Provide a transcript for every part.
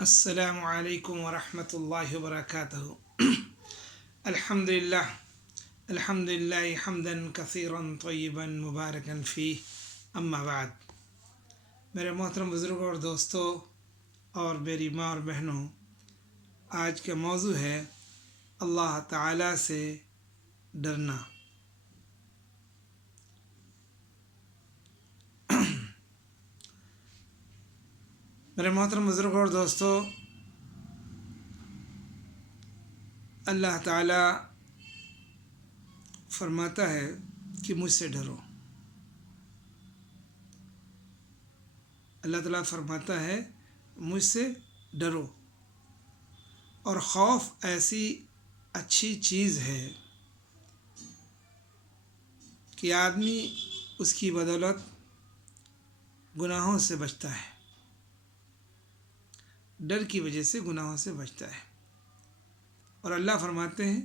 السلام علیکم ورحمۃ اللہ وبرکاتہ۔ الحمدللہ حمدا کثیرا طیبا مبارکا فیہ، اما بعد۔ میرے محترم بزرگوں اور دوستوں اور میری ماں اور بہنوں، آج کا موضوع ہے اللہ تعالیٰ سے ڈرنا۔ میرے محترم بزرگوں اور دوستوں، اللہ تعالیٰ فرماتا ہے کہ مجھ سے ڈرو۔ اللہ تعالیٰ فرماتا ہے مجھ سے ڈرو، اور خوف ایسی اچھی چیز ہے کہ آدمی اس کی بدولت گناہوں سے بچتا ہے، ڈر کی وجہ سے گناہوں سے بچتا ہے۔ اور اللہ فرماتے ہیں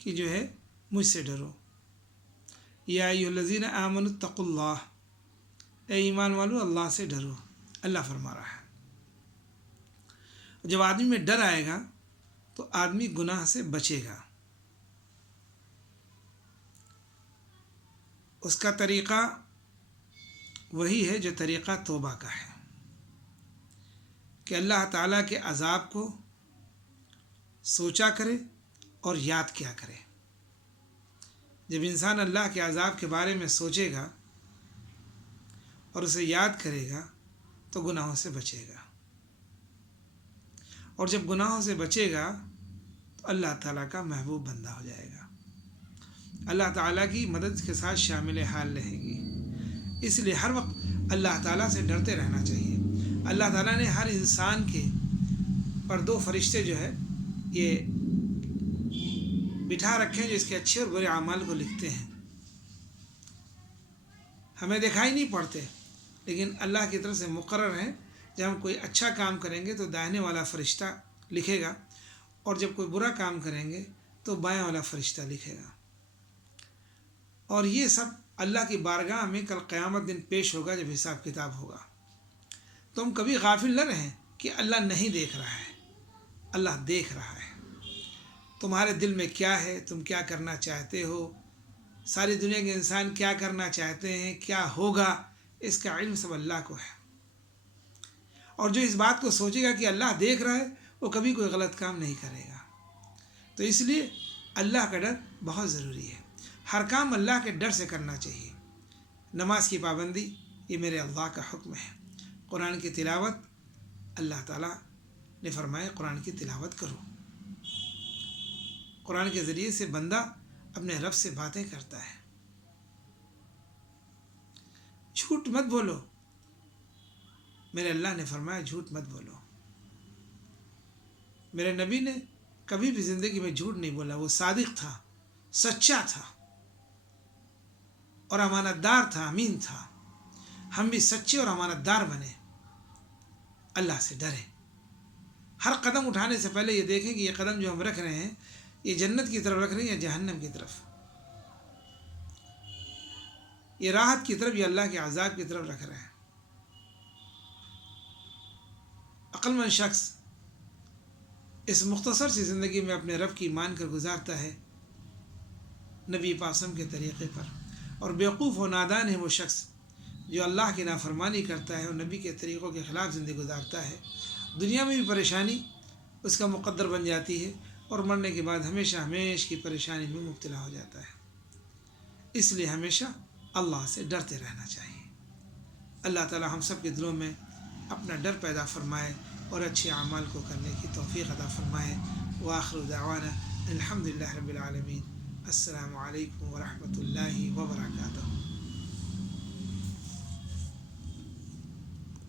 کہ جو ہے مجھ سے ڈرو، یا ایھا الذین آمنوا اتقوا اللہ، اے ایمان والو اللہ سے ڈرو، اللہ فرما رہا ہے۔ جب آدمی میں ڈر آئے گا تو آدمی گناہ سے بچے گا۔ اس کا طریقہ وہی ہے جو طریقہ توبہ کا ہے، کہ اللہ تعالیٰ کے عذاب کو سوچا کرے اور یاد کیا کرے۔ جب انسان اللہ کے عذاب کے بارے میں سوچے گا اور اسے یاد کرے گا تو گناہوں سے بچے گا، اور جب گناہوں سے بچے گا تو اللہ تعالیٰ کا محبوب بندہ ہو جائے گا، اللہ تعالیٰ کی مدد کے ساتھ شامل حال رہے گی۔ اس لیے ہر وقت اللہ تعالیٰ سے ڈرتے رہنا چاہیے۔ اللہ تعالیٰ نے ہر انسان کے پر دو فرشتے جو ہے یہ بٹھا رکھے ہیں، جو اس کے اچھے اور برے اعمال کو لکھتے ہیں۔ ہمیں دکھائی نہیں پڑتے، لیکن اللہ کی طرف سے مقرر ہیں۔ جب ہم کوئی اچھا کام کریں گے تو دائنے والا فرشتہ لکھے گا، اور جب کوئی برا کام کریں گے تو بائیں والا فرشتہ لکھے گا۔ اور یہ سب اللہ کی بارگاہ میں کل قیامت دن پیش ہوگا، جب حساب کتاب ہوگا۔ تو ہم کبھی غافل نہ رہیں کہ اللہ نہیں دیکھ رہا ہے، اللہ دیکھ رہا ہے۔ تمہارے دل میں کیا ہے، تم کیا کرنا چاہتے ہو، ساری دنیا کے انسان کیا کرنا چاہتے ہیں، کیا ہوگا، اس کا علم سب اللہ کو ہے۔ اور جو اس بات کو سوچے گا کہ اللہ دیکھ رہا ہے، وہ کبھی کوئی غلط کام نہیں کرے گا۔ تو اس لیے اللہ کا ڈر بہت ضروری ہے۔ ہر کام اللہ کے ڈر سے کرنا چاہیے۔ نماز کی پابندی یہ میرے اللہ کا حکم ہے۔ قرآن کی تلاوت، اللہ تعالیٰ نے فرمایا قرآن کی تلاوت کرو۔ قرآن کے ذریعے سے بندہ اپنے رب سے باتیں کرتا ہے۔ جھوٹ مت بولو، میرے اللہ نے فرمایا جھوٹ مت بولو۔ میرے نبی نے کبھی بھی زندگی میں جھوٹ نہیں بولا، وہ صادق تھا، سچا تھا اور امانت دار تھا، امین تھا۔ ہم بھی سچے اور امانت دار بنے، اللہ سے ڈریں۔ ہر قدم اٹھانے سے پہلے یہ دیکھیں کہ یہ قدم جو ہم رکھ رہے ہیں یہ جنت کی طرف رکھ رہے ہیں یا جہنم کی طرف، یہ راحت کی طرف یا اللہ کے عذاب کی طرف رکھ رہے ہیں۔ عقل مند شخص اس مختصر سی زندگی میں اپنے رب کی مان کر گزارتا ہے نبی پاسم کے طریقے پر، اور بیوقوف و نادان ہے وہ شخص جو اللہ کی نافرمانی کرتا ہے اور نبی کے طریقوں کے خلاف زندگی گزارتا ہے۔ دنیا میں بھی پریشانی اس کا مقدر بن جاتی ہے، اور مرنے کے بعد ہمیشہ کی پریشانی میں مبتلا ہو جاتا ہے۔ اس لیے ہمیشہ اللہ سے ڈرتے رہنا چاہیے۔ اللہ تعالی ہم سب کے دلوں میں اپنا ڈر پیدا فرمائے اور اچھے اعمال کو کرنے کی توفیق عطا فرمائے۔ وآخر دعوانا الحمدللہ رب العالمین۔ السلام علیکم ورحمۃ اللہ وبرکاتہ۔